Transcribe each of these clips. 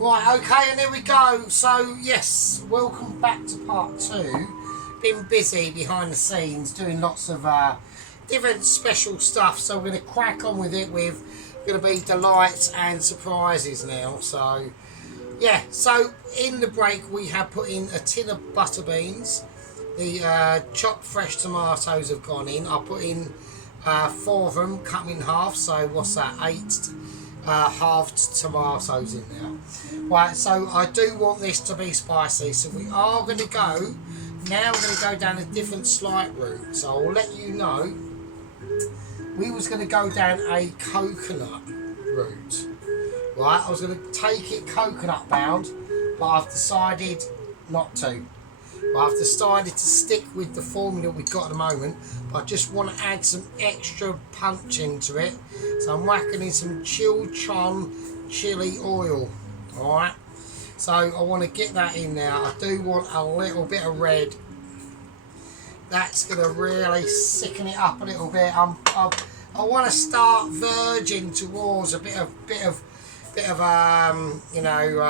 Right, okay, and there we go. So, yes, welcome back to part 2. Been busy behind the scenes doing lots of different special stuff. So we're going to crack on with it with going to be delights and surprises now. So, yeah, so in the break we have put in a tin of butter beans. The chopped fresh tomatoes have gone in. I put in 4 of them, cut them in half. So what's that, 8 halved tomatoes in there. Right, so I do want this to be spicy, so we are going to go, now we're going to go down a different slight route. So I'll let you know, we was going to go down a coconut route. Right, I was going to take it coconut bound, but I've decided not to. I've decided to stick with the formula we've got at the moment, but I just want to add some extra punch into it. So I'm whacking in some Chilchon chili oil. Alright, so I want to get that in there. I do want a little bit of red. That's going to really sicken it up a little bit. I want to start verging towards a bit of you know,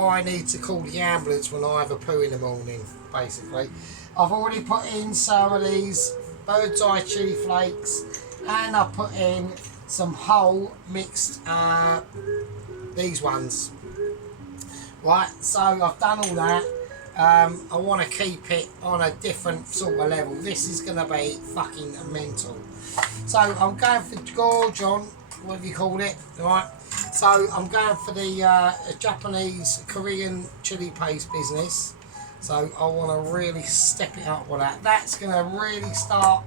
I need to call the ambulance when I have a poo in the morning, basically. I've already put in some of these bird's eye chili flakes, and I've put in some whole mixed, these ones. Right, so I've done all that. I want to keep it on a different sort of level. This is going to be fucking mental. So I'm going for Gorgon, whatever you call it, right? So I'm going for the Japanese Korean chili paste business. So I want to really step it up with that. That's going to really start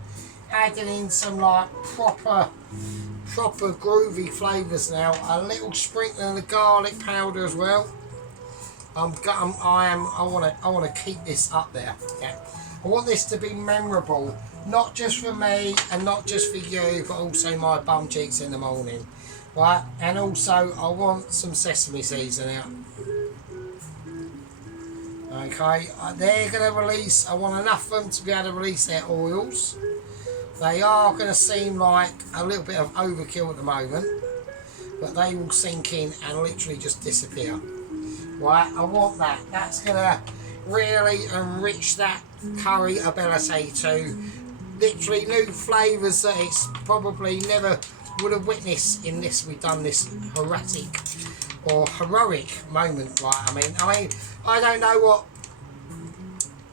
adding in some like proper groovy flavours now. A little sprinkling of the garlic powder as well. I want to keep this up there. Yeah. I want this to be memorable, not just for me and not just for you, but also my bum cheeks in the morning. Right, and also I want some sesame seeds in it. Okay, they're going to release, I want enough of them to be able to release their oils. They are going to seem like a little bit of overkill at the moment, but they will sink in and literally just disappear. Right, I want that. That's going to really enrich that curry ability to literally new flavours that it's probably never would have witnessed in this. We've done this heroic moment, right? I mean, I don't know what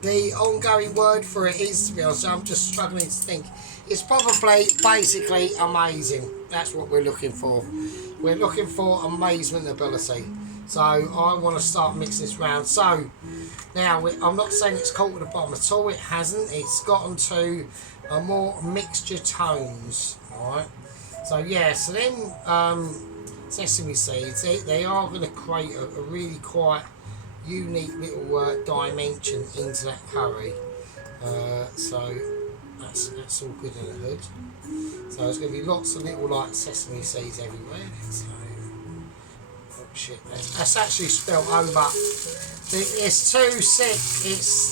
the ongoing word for it is, to be honest. I'm just struggling to think. It's probably basically amazing. That's what we're looking for. We're looking for amazement ability. So I want to start mixing this round. So now I'm not saying it's caught at the bottom at all. It hasn't. It's gotten to a more mixture tones, all right? So yeah, so then sesame seeds, they are going to create a really quite unique little dimension into that curry. So that's all good in the hood. So there's going to be lots of little like sesame seeds everywhere. So, oh shit, that's actually spelled over. It's too sick.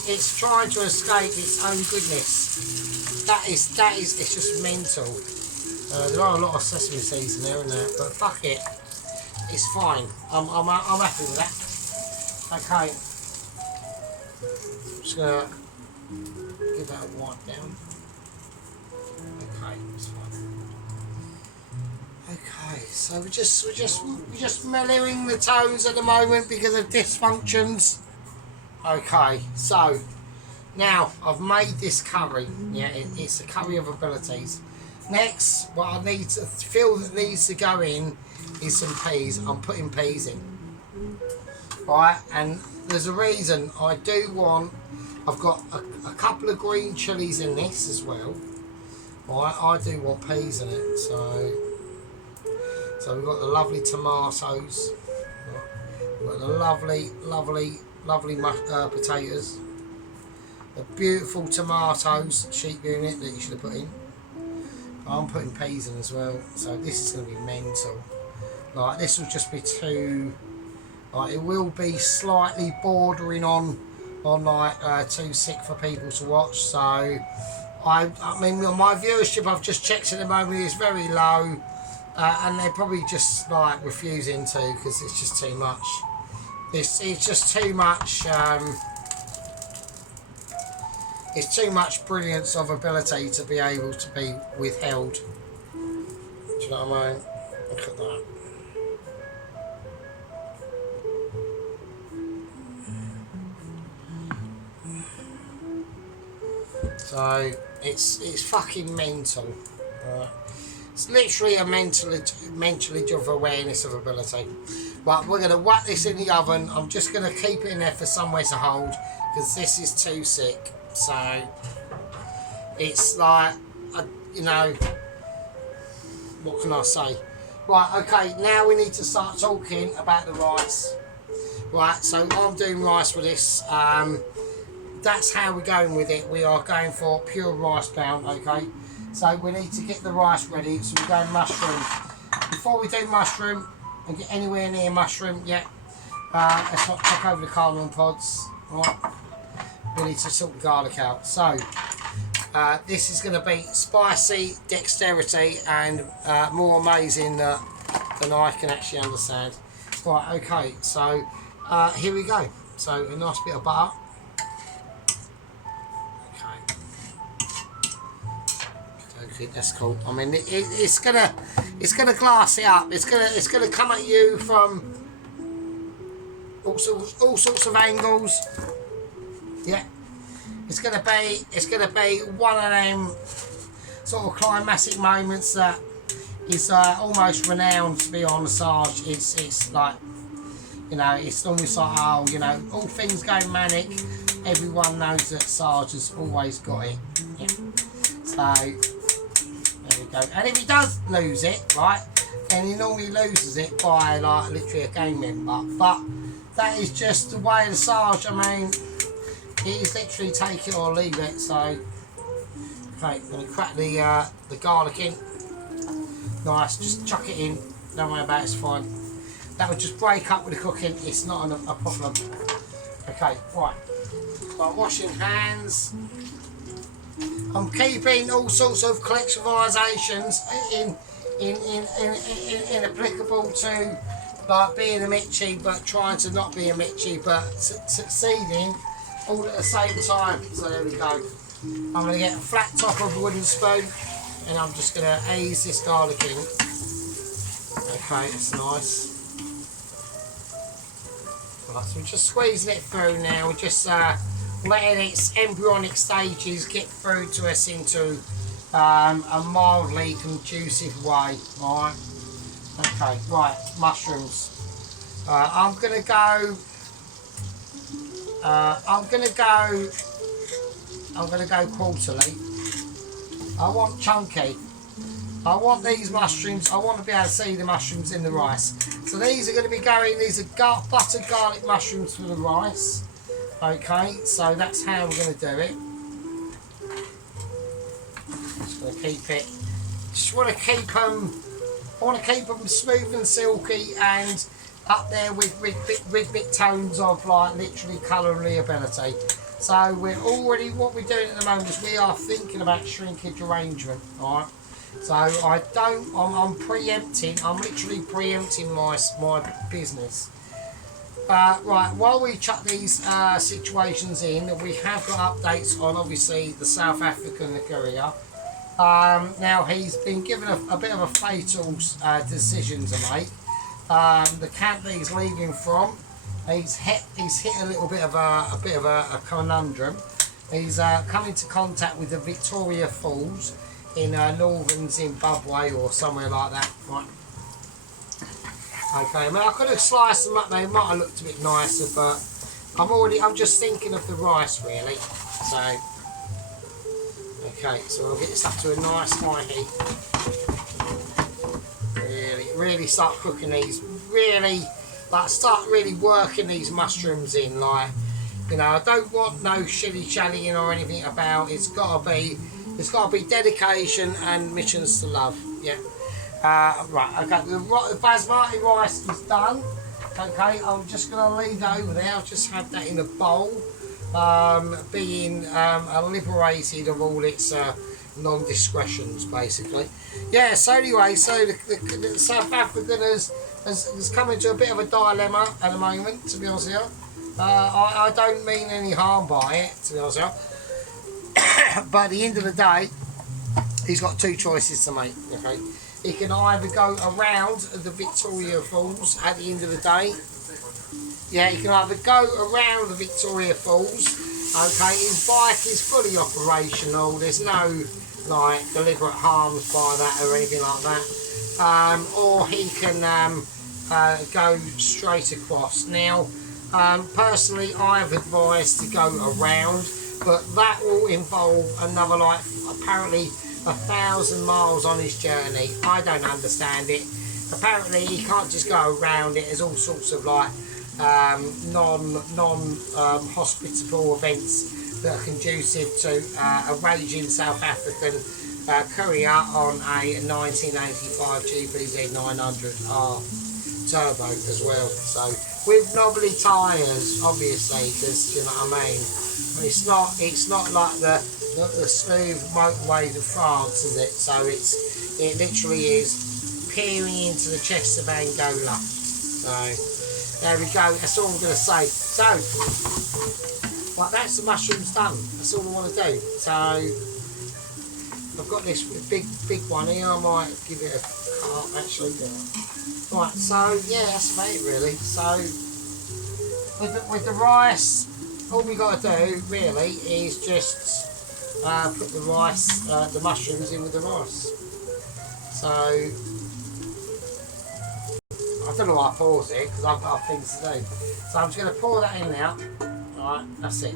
It's trying to escape its own goodness. That is it's just mental. There are a lot of sesame seeds in there and that, but fuck it, it's fine. I'm happy with that. Okay, I'm just gonna give that a wipe down. Okay, it's fine. Okay, so we're just mellowing the tones at the moment because of dysfunctions. Okay, so now I've made this curry. Yeah, it's a curry of abilities. Next, what I need to feel that needs to go in is some peas. I'm putting peas in. Right, and there's a reason. I do want, I've got a couple of green chilies in this as well. Right, I do want peas in it. So we've got the lovely tomatoes. We've got the lovely potatoes. The beautiful tomatoes, sheep unit that you should have put in. I'm putting peas in as well, so this is going to be mental. Like, this will just be too, like, it will be slightly bordering on like too sick for people to watch. So I mean, my viewership, I've just checked at the moment, is very low. and they're probably just like refusing to because it's just too much. It's just too much. It's too much brilliance of ability to be able to be withheld. Do you know what I mean? Look at that. So it's fucking mental. Right? It's literally a mentality of awareness of ability. But we're gonna whack this in the oven. I'm just gonna keep it in there for somewhere to hold because this is too sick. So it's like, you know, what can I say? Right, okay, now we need to start talking about the rice. Right, so I'm doing rice with this. That's how we're going with it. We are going for pure rice pound, okay? So we need to get the rice ready. So we're going mushroom. Before we do mushroom and get anywhere near mushroom yet, let's not chuck over the cardamom pods. Right, we need to sort the garlic out. So this is going to be spicy, dexterity, and more amazing than I can actually understand. Right, okay, so here we go. So a nice bit of butter. Okay, that's cool. I mean, it's gonna glass it up. It's gonna come at you from all sorts of angles. Yeah. It's gonna be one of them sort of climatic moments that is almost renowned to be on Sarge. It's like, you know, it's almost like, oh, you know, all things go manic. Everyone knows that Sarge has always got it. Yeah. So there we go. And if he does lose it, right, and he normally loses it by like literally a game member, but that is just the way of the Sarge. I mean, it is literally take it or leave it. So, okay, I'm going to crack the garlic in. Nice, just chuck it in. Don't worry about it, it's fine. That would just break up with the cooking. It's not a problem. Okay, right. So I'm washing hands. I'm keeping all sorts of collectivisations in applicable to like being a Mitchie, but trying to not be a Mitchie, but succeeding all at the same time. So there we go. I'm going to get a flat top of a wooden spoon and I'm just going to ease this garlic in. Okay, that's nice. Right, so we're just squeezing it through now. We're just letting its embryonic stages get through to us into a mildly conducive way. Right. Okay, right, mushrooms. I'm going to go quarterly. I want chunky. I want these mushrooms. I want to be able to see the mushrooms in the rice. So these are going to be going. These are buttered garlic mushrooms for the rice. Okay, so that's how we're going to do it. Just going to keep it. Just want to keep them. I want to keep them smooth and silky and up there with bit tones of like literally colour and ability. So we're already, what we're doing at the moment is we are thinking about shrinkage arrangement, alright? So I'm preempting, I'm literally preempting my business. Right, while we chuck these situations in, we have got updates on obviously the South African courier. Now he's been given a bit of a fatal decision to make. The camp that he's leaving from, he's hit a little bit of a conundrum. He's come into contact with the Victoria Falls in northern Zimbabwe or somewhere like that. Right. Okay, I mean I could have sliced them up. They might have looked a bit nicer, but I'm just thinking of the rice really. So. Okay, so I'll get this up to a nice high heat. Really start cooking these. Really, like start really working these mushrooms in. Like, you know, I don't want no shilly-shallying or anything about. It's got to be dedication and missions to love. Yeah. Right. Okay. The basmati rice is done. Okay. I'm just gonna leave that over there. I'll just have that in a bowl. Being liberated of all its non-discretions basically. Yeah, so anyway, so the South African has come into a bit of a dilemma at the moment, to be honest with you. I don't mean any harm by it, to be honest with you. But at the end of the day, he's got two choices to make, okay? He can either go around the Victoria Falls at the end of the day. Yeah, he can either go around the Victoria Falls, okay? His bike is fully operational, there's no like deliberate harms by that or anything like that. Or he can go straight across. Now, personally, I've advised to go around, but that will involve another, like, apparently 1,000 miles on his journey. I don't understand it. Apparently, he can't just go around it. There's all sorts of like hospitable events that are conducive to a raging South African courier on a 1985 GBZ 900R turbo as well. So with knobbly tyres, obviously, because you know what I mean. It's not like the smooth motorways of France, is it? So it literally is peering into the chest of Angola. So there we go. That's all I'm going to say. So, well, that's the mushrooms done. That's all I want to do. So I've got this big one here. I might give it a cut actually. Right. So yeah, that's about it really. So with the rice, all we got to do really is just put the rice, the mushrooms in with the rice. So I don't know why I paused it because I've got things to do. So I'm just going to pour that in now. Alright, that's it.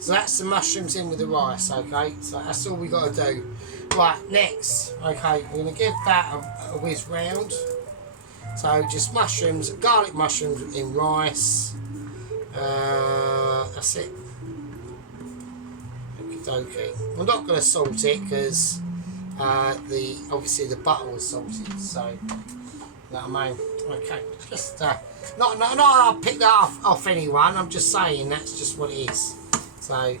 So that's the mushrooms in with the rice, okay? So that's all we got to do. Right, next, okay, we're going to give that a whiz round. So just mushrooms, garlic mushrooms in rice. That's it. Okie dokie. I'm not going to salt it because obviously the butter was salted, so you know what I mean. Okay, just not I'll pick that off anyone. I'm just saying that's just what it is. So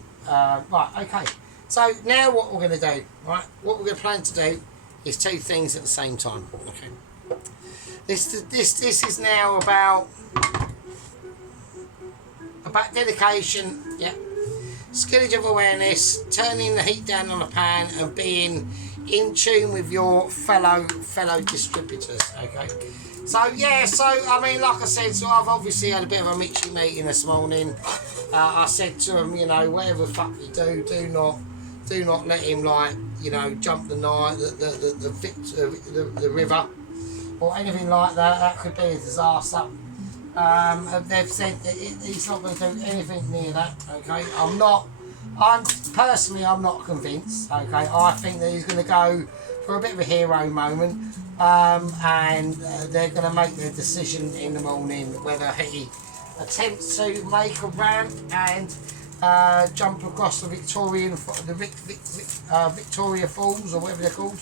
right, okay. So now what we're going to do, right? What we're going to plan to do is two things at the same time. Okay. This is now about dedication, yeah, skillage of awareness, turning the heat down on a pan and being in tune with your fellow distributors, okay? So yeah, so I mean, like I said, so I've obviously had a bit of a Mitchie meeting this morning. I said to him, you know, whatever the fuck you do not let him, like, you know, jump the night, the river or anything like that. That could be a disaster. They've said that he's not going to do anything near that, okay? I'm personally not convinced, okay? I think that he's going to go for a bit of a hero moment, and they're going to make their decision in the morning whether he attempts to make a ramp and jump across the Victoria Falls or whatever they're called,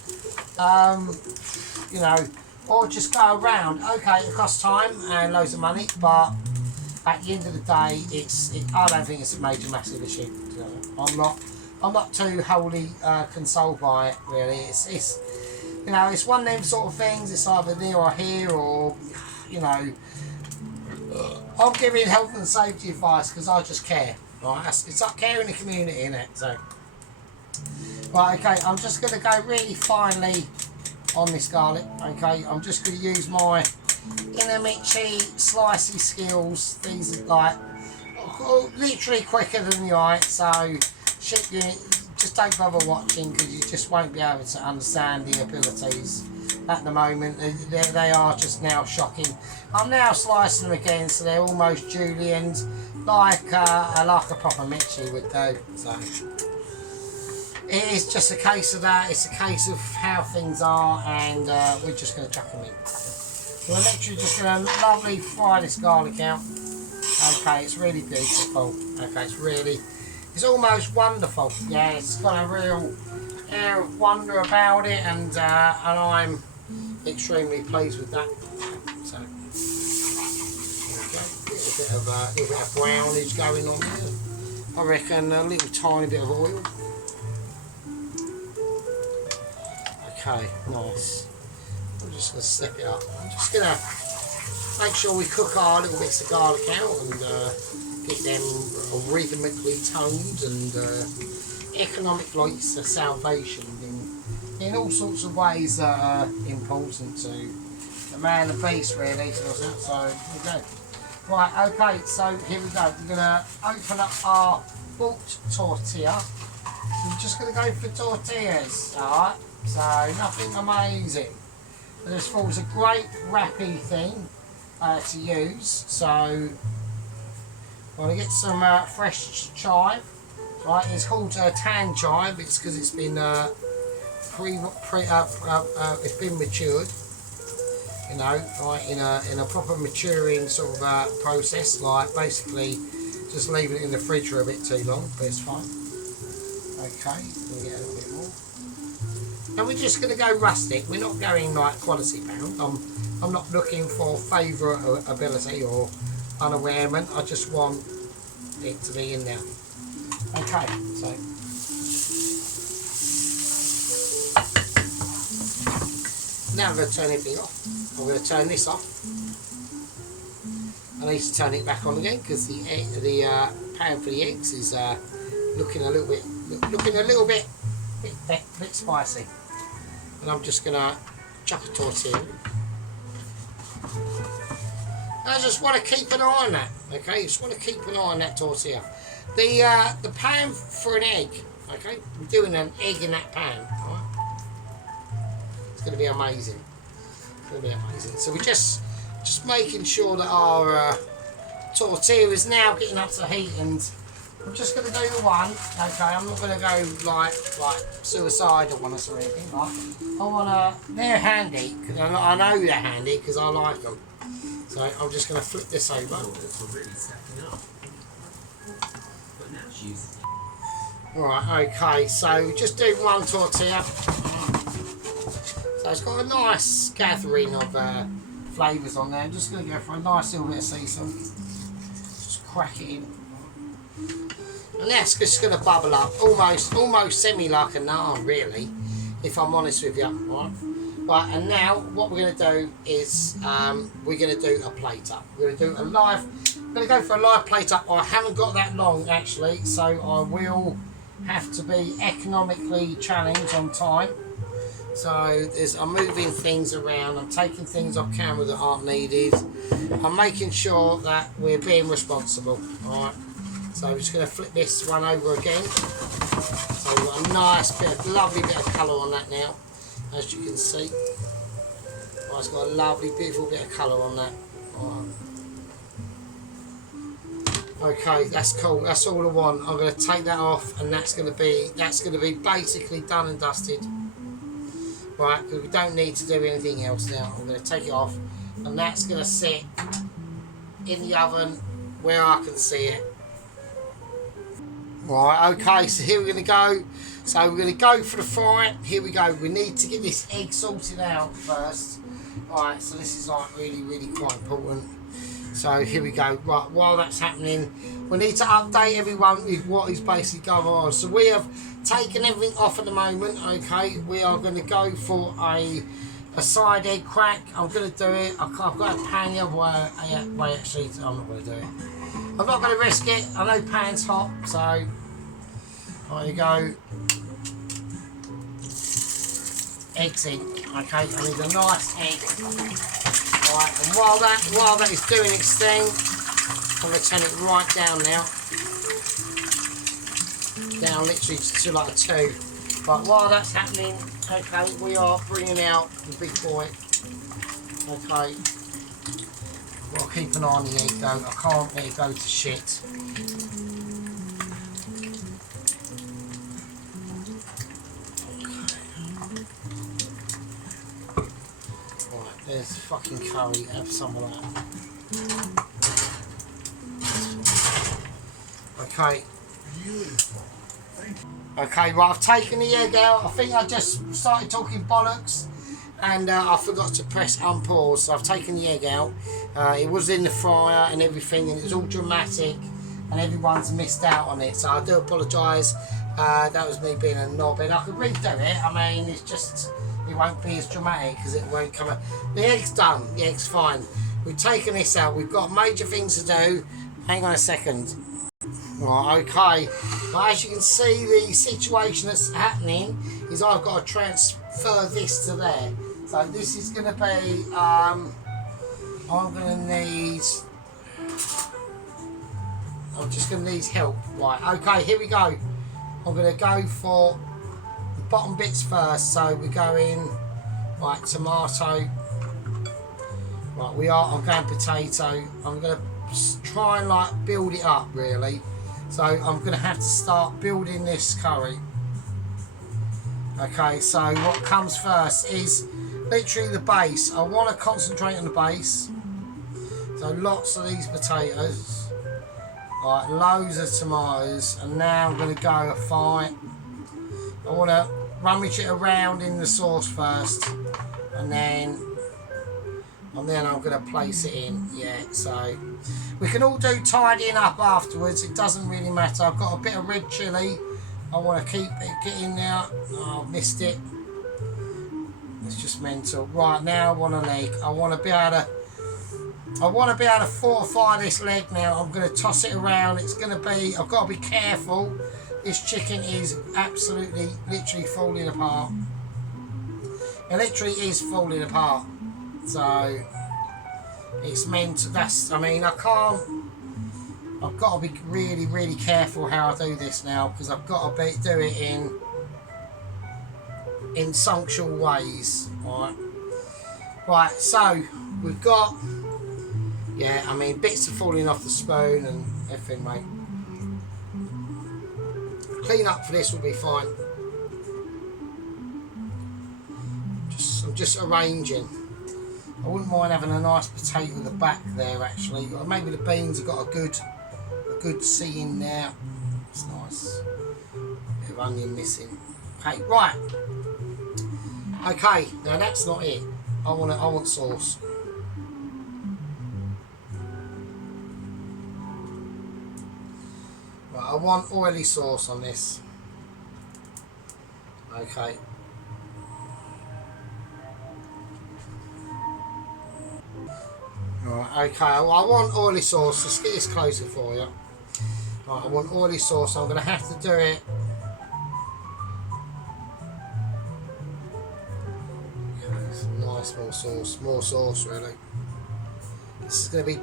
you know, or just go around. Okay, it costs time and loads of money, but at the end of the day, I don't think it's a massive issue. You know, I'm not too wholly consoled by it really. It's you know, it's one of them sort of things. It's either near or here, or you know, I'm giving health and safety advice because I just care. Right, it's like caring the community, innit? So right, okay, I'm just going to go really finely on this garlic, okay? I'm just going to use my Inamitchi slicey skills. These are like literally quicker than the eye, so just don't bother watching because you just won't be able to understand the abilities at the moment. They are just now shocking. I'm now slicing them again, so they're almost julienned, like a proper Mitchie would do. So it is just a case of that. It's a case of how things are, and we're just going to chuck them in. We're literally just going to lovely fry this garlic out. Okay, it's really beautiful. Okay, it's almost wonderful. Yeah, it's got a real air of wonder about it, and I'm extremely pleased with that. So, okay, a little bit of brownage going on here. I reckon a little tiny bit of oil. Okay, nice. I'm just going to step it up. I'm just going to make sure we cook our little bits of garlic out and get them rhythmically toned and economic lights of salvation in all sorts of ways that are important to the man and beast, really. So here we go. Right, okay, so here we go. We're going to open up our bulked tortilla. We're just going to go for tortillas, alright? So nothing amazing. But this was a great wrappy thing to use. So I'm going to get some fresh chive. Right, it's called tan chive. It's because it's been it's been matured. You know, like in a proper maturing sort of process. Like basically, just leaving it in the fridge for a bit too long, but it's fine. Okay, we'll get a little bit more. And we're just going to go rustic. We're not going like quality pound. I'm not looking for favourability or unawarement. I just want it to be in there. Okay, so now I'm going to turn everything off. I'm going to turn this off. I need to turn it back on again because the pan for the eggs is looking a little bit spicy. And I'm just going to chuck a tortilla in. I just want to keep an eye on that, okay? Just want to keep an eye on that tortilla. The pan for an egg, okay? I'm doing an egg in that pan, right? It's going to be amazing. It's going to be amazing. So we're just making sure that our tortilla is now getting up to heat, and I'm just going to do the one, okay? I'm not going to go like suicidal on us or anything, right? I want to, they're handy, because I know they're handy because I like them. So I'm just going to flip this over. Right, okay, so just do one tortilla. So it's got a nice gathering of flavours on there. I'm just going to go for a nice little bit of sea salt. Just crack it in. And that's just going to bubble up, almost semi like a naan, really, if I'm honest with you. Right? Right, and now what we're going to do is we're going to do a plate up. We're going to do a live. I'm going to go for a live plate up. I haven't got that long actually, so I will have to be economically challenged on time. So I'm moving things around. I'm taking things off camera that aren't needed. I'm making sure that we're being responsible. All right. So I'm just going to flip this one over again. So we've got a nice lovely bit of colour on that now. As you can see, it's got a lovely, beautiful bit of colour on that. Right. Okay, that's cool. That's all I want. I'm going to take that off, and that's going to be basically done and dusted. Right, because we don't need to do anything else now. I'm going to take it off, and that's going to sit in the oven where I can see it. Right, okay, so here we're going to go. So we're going to go for the fry. Here we go. We need to get this egg sorted out first. Right, so this is like really quite important. So here we go. Right, while that's happening, we need to update everyone with what is basically going on. So we have taken everything off at the moment, okay? We are going to go for a side egg crack. I'm going to do it. I've got a pan the other way, actually, I'm not going to do it. I'm not going to risk it. I know pan's hot, so there you go. Eggs in, okay? I need a nice egg. Right, and while that is doing its thing, I'm going to turn it right down now. Down literally to like a 2. But while that's happening, okay, we are bringing out the big boy. Okay. Got to keep an eye on the egg though. I can't let it go to shit. Right, there's the fucking curry. Have some of that. Okay. Beautiful. Okay, right, I've taken the egg out. I think I just started talking bollocks and I forgot to press unpause, so I've taken the egg out. It was in the fryer and everything, and it was all dramatic and everyone's missed out on it, so I do apologise. That was me being a knob, and I could redo it. I mean, it's just it won't be as dramatic because it won't come out. The egg's done. The egg's fine. We've taken this out. We've got major things to do. Hang on a second. Right, okay. But as you can see, the situation that's happening is I've got to transfer this to there. So this is going to be, I'm going to need, I'm just going to need help. Right, okay, here we go. I'm going to go for the bottom bits first. So we're going, right, tomato. Right, I'm going potato. I'm going to try and like build it up really. So I'm going to have to start building this curry. Okay, so what comes first is literally the base. I want to concentrate on the base. So lots of these potatoes. Right, loads of tomatoes. And now I'm going to go a fight. I want to rummage it around in the sauce first. And then I'm going to place it in. Yeah, so we can all do tidying up afterwards. It doesn't really matter. I've got a bit of red chilli. I want to keep it getting there. Oh, I've missed it. It's just mental. Right, now I want a leg. I want to be able to fortify this leg now. I'm going to toss it around. It's going to be, I've got to be careful. This chicken is absolutely, literally falling apart. It literally is falling apart. So it's meant to, I've got to be really, really careful how I do this now because I've got to do it in sumptuous ways. Right, so we've got, bits are falling off the spoon and everything, mate. Clean up for this will be fine. I'm just arranging. I wouldn't mind having a nice potato in the back there actually. Or maybe the beans have got a good seeing there. It's nice. Bit of onion missing. Okay, right. Okay, now that's not it. I want sauce. Right, I want oily sauce on this. Okay. Right, okay, well, I want oily sauce. Let's get this closer for you. Right, I want oily sauce. I'm going to have to do it. Okay, some nice more sauce really. This is going to be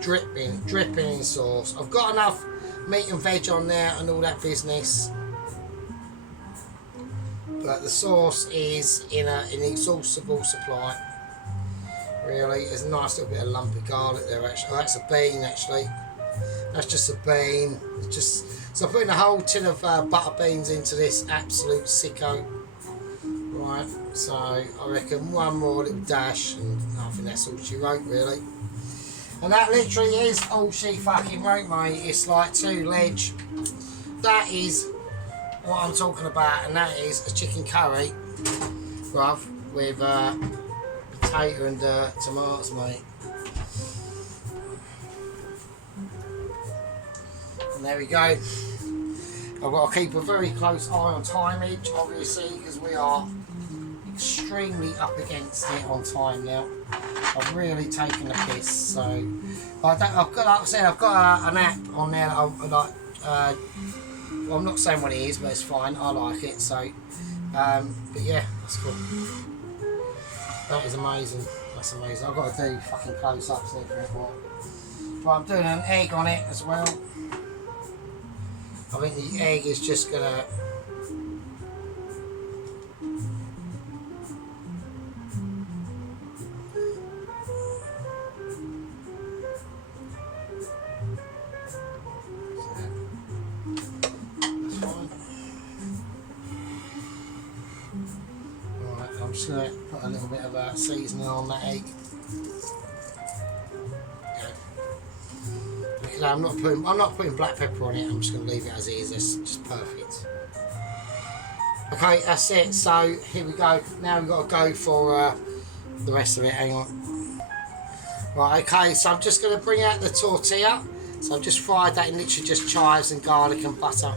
dripping in sauce. I've got enough meat and veg on there and all that business. But the sauce is in an inexhaustible supply. Really, there's a nice little bit of lumpy garlic there actually. Oh, that's a bean actually. That's just a bean. It's just, so I'm putting a whole tin of butter beans into this absolute sicko. Right, so I reckon one more little dash and I think that's all she wrote really. And that literally is all she fucking wrote, mate. It's like 2 ledge. That is what I'm talking about, and that is a chicken curry, bruv, with potato and tomatoes, mate. And there we go. I've got to keep a very close eye on timeage, obviously, because we are extremely up against it on time now. I've really taken the piss, so I've got, like I said, I've got an app on there that I like. Well, I'm not saying what it is, but it's fine. I like it, so. But yeah, that's cool. That is amazing. That's amazing. I've got to do fucking close-ups there for it. But I'm doing an egg on it as well. I think the egg is just gonna. I'm just going to put a little bit of seasoning on that egg. Okay. I'm not putting black pepper on it. I'm just going to leave it as it is. It's just perfect. Okay, that's it. So here we go. Now we've got to go for the rest of it. Hang on. Right. Okay. So I'm just going to bring out the tortilla. So I've just fried that in literally just chives and garlic and butter.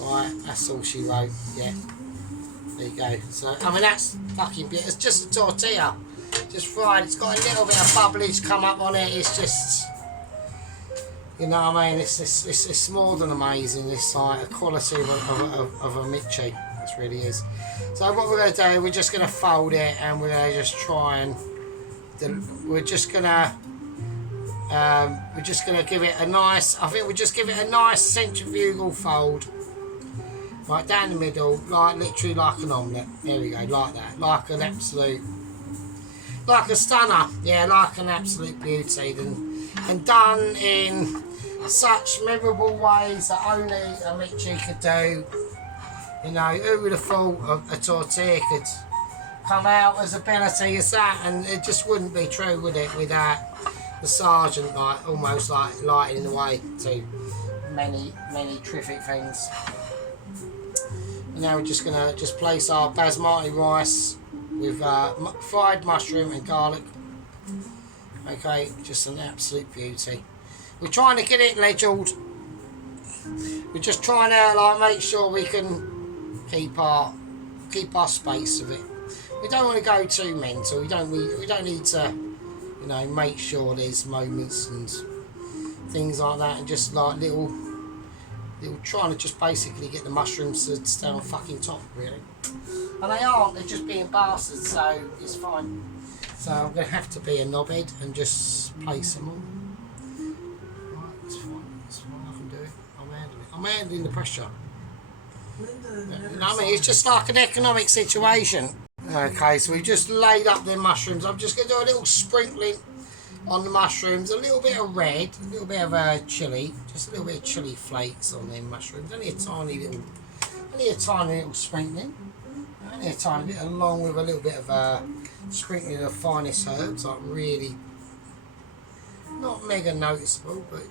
Right. That's all she wrote. Yeah. There you go. So, I mean, that's fucking beautiful. It's just a tortilla. Just fried. It's got a little bit of bubblage come up on it. It's just, you know what I mean? It's more than amazing. It's like a quality of a Michi. It really is. So what we're going to do, we're just going to fold it and we're going to just try and, we're just going to give it a nice, I think we'll just give it a nice centrifugal fold. Right down the middle, like literally like an omelette. There we go, like that. Like an absolute, like a stunner. Yeah, like an absolute beauty. And done in such memorable ways that only a Michi could do. You know, who would have thought a tortilla could come out as ability as that? And it just wouldn't be true, would it, without the sergeant like almost like lighting the way to many terrific things. And now we're just gonna place our basmati rice with fried mushroom and garlic. Okay, just an absolute beauty. We're trying to get it ledged. We're just trying to like make sure we can keep our space of it. We don't want to go too mental. We don't need to, you know, make sure there's moments and things like that, and just like little trying to just basically get the mushrooms to stay on fucking top, really. And they aren't. They're just being bastards, so it's fine. So I'm going to have to be a knobhead and just place them on. Right, it's fine. It's fine. I can do it. I'm handling the pressure. You know what I mean? It's just like an economic situation. Okay, so we just laid up the mushrooms. I'm just going to do a little sprinkling on the mushrooms, a little bit of red, a little bit of chilli, just a little bit of chilli flakes on them mushrooms. Only a tiny little sprinkling. Only a tiny bit, along with a little bit of sprinkling of finest herbs, like really not mega noticeable, but you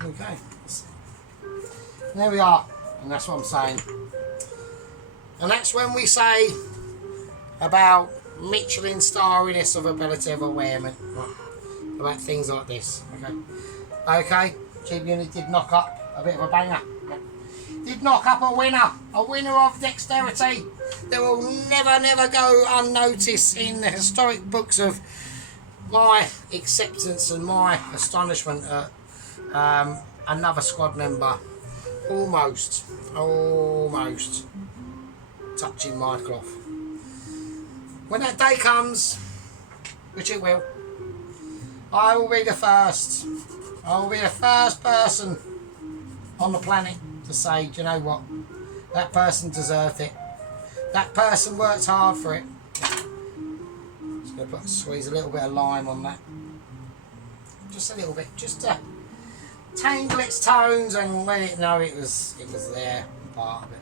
know. Okay, and there we are, and that's what I'm saying. And that's when we say about Michelin starriness of ability of awareness, right, about things like this. Okay, Cheap Unit did knock up a bit of a banger. Did knock up a winner of dexterity that will never go unnoticed in the historic books of my acceptance and my astonishment at another squad member almost touching my cloth. When that day comes, which it will, I will be the first. I will be the first person on the planet to say, do you know what? That person deserved it. That person worked hard for it. Just going to squeeze a little bit of lime on that. Just a little bit, just to tangle its tones and let it know it was there, part of it.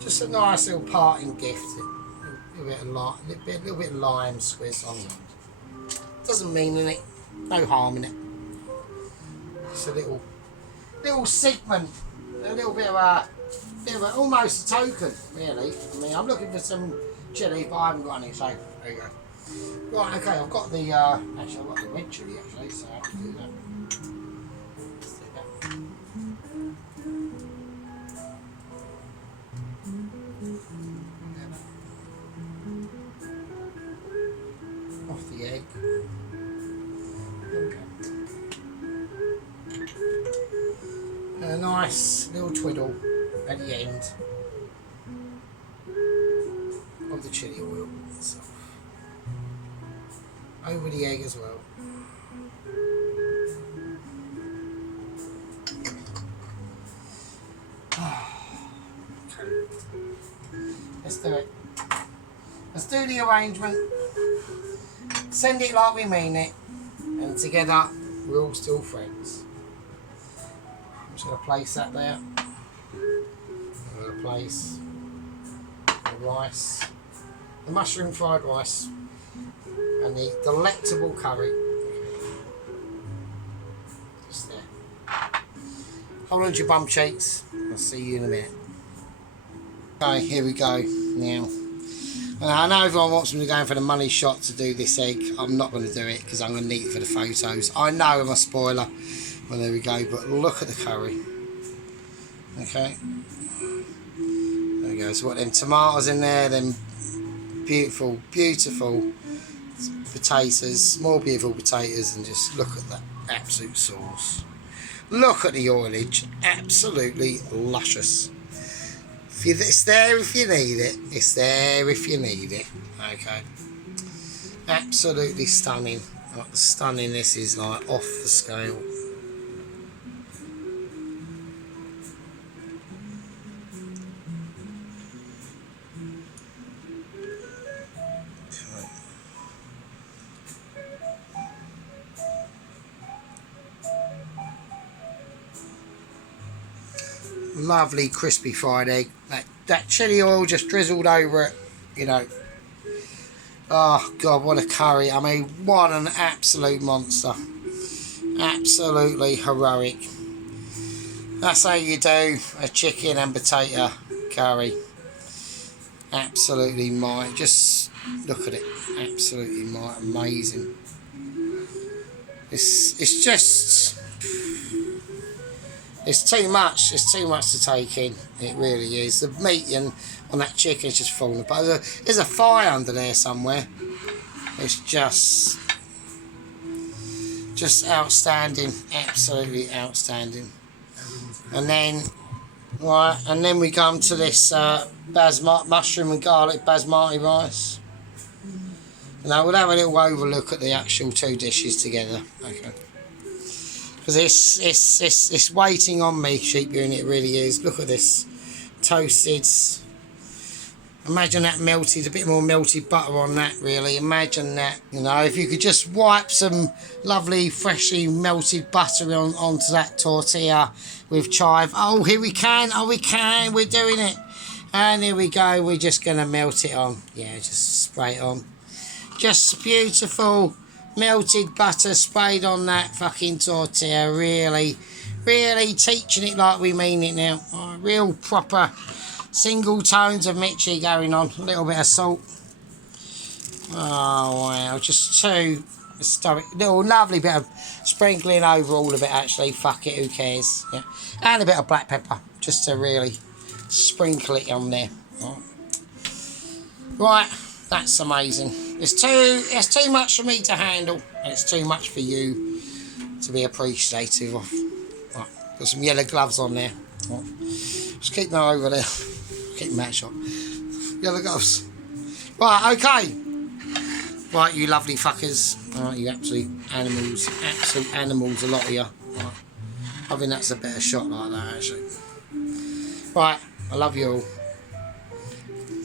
Just a nice little parting gift. A little bit of lime squeezed on it. Doesn't mean anything, no harm in it. Just a little segment, a little bit of almost a token, really. I mean, I'm looking for some chilli, but I haven't got any, so there you go. Right, okay, I've got the actually I've got the red chilli actually, so I have to do that. Let's do that. Off the egg. Okay. A nice little twiddle at the end of the chilli oil itself. Over the egg as well. Okay. Let's do it. Let's do the arrangement. Send it like we mean it. And together, we're all still friends. I'm just going to place that there. I'm going to place the rice, the mushroom fried rice, and the delectable curry. Just there. Hold on to your bum cheeks. I'll see you in a minute. Okay, here we go. Now, And I know everyone wants me to go in for the money shot to do this egg. I'm not going to do it because I'm going to need it for the photos. I know I'm a spoiler. Well, there we go. But look at the curry. Okay. There we go. So what, them tomatoes in there, them beautiful, beautiful potatoes, more beautiful potatoes, and just look at that absolute sauce. Look at the oilage. Absolutely luscious. It's there if you need it. It's there if you need it. Okay. Absolutely stunning. Like, the stunningness is like off the scale. Lovely crispy fried egg. That chilli oil just drizzled over it, you know. Oh God, what a curry. I mean, what an absolute monster. Absolutely heroic. That's how you do a chicken and potato curry. Absolutely might. Just look at it. Absolutely might. Amazing. It's just... It's too much. It's too much to take in. It really is. The meat on that chicken is just falling apart. There's a fire under there somewhere. It's just outstanding. Absolutely outstanding. And then, right, and then we come to this mushroom and garlic basmati rice. Now we'll have a little overlook at the actual two dishes together. Okay. Because it's waiting on me, sheep unit, it really is. Look at this. Toasted. Imagine that melted, a bit more melted butter on that, really. Imagine that. You know, if you could just wipe some lovely, freshly melted butter onto that tortilla with chive. Oh, here we can. Oh, we can. We're doing it. And here we go. We're just going to melt it on. Yeah, just spray it on. Just beautiful. Melted butter sprayed on that fucking tortilla. Really teaching it like we mean it now. Oh, real proper single tones of Mitchie going on. A little bit of salt. Oh wow, just two historic, little lovely bit of sprinkling over all of it actually. Fuck it, who cares? Yeah. And a bit of black pepper just to really sprinkle it on there. Oh. Right, that's amazing. It's too much for me to handle, and it's too much for you to be appreciative of. Right, got some yellow gloves on there. Right. Just keep them over there. Keep them out shot. Yellow gloves. Right, okay. Right, you lovely fuckers. Right, you absolute animals. Absolute animals, a lot of you. Right. I think that's a better shot like that, actually. Right, I love you all.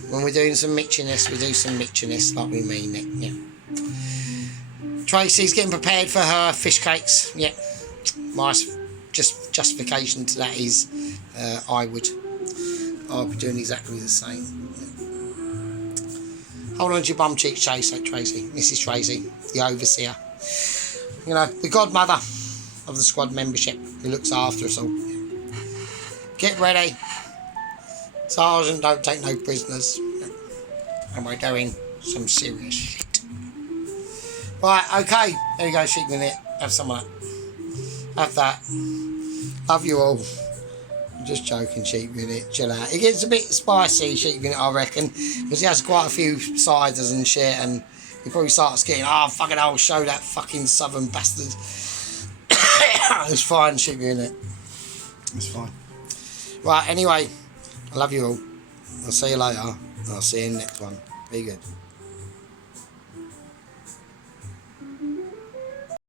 When we're doing some mitchiness, we do some mitchiness like we mean it. Yeah. Tracy's getting prepared for her fish cakes. Yeah. My justification to that is I'll be doing exactly the same. Yeah. Hold on to your bum cheeks, Tracy. Mrs. Tracy, the overseer. You know, the godmother of the squad membership who looks after us all. Get ready. Sergeant, don't take no prisoners. And we're doing some serious shit. Right, okay. There you go, sheep minute. Have some of that. Have that. Love you all. I'm just joking, sheep minute. Chill out. It gets a bit spicy, sheep minute, I reckon. Because he has quite a few ciders and shit. And he probably starts getting, oh, fucking hell, show that fucking southern bastard. It's fine, sheep minute. It's fine. Right, anyway. I love you all. I'll see you later. I'll see you in the next one. Be good.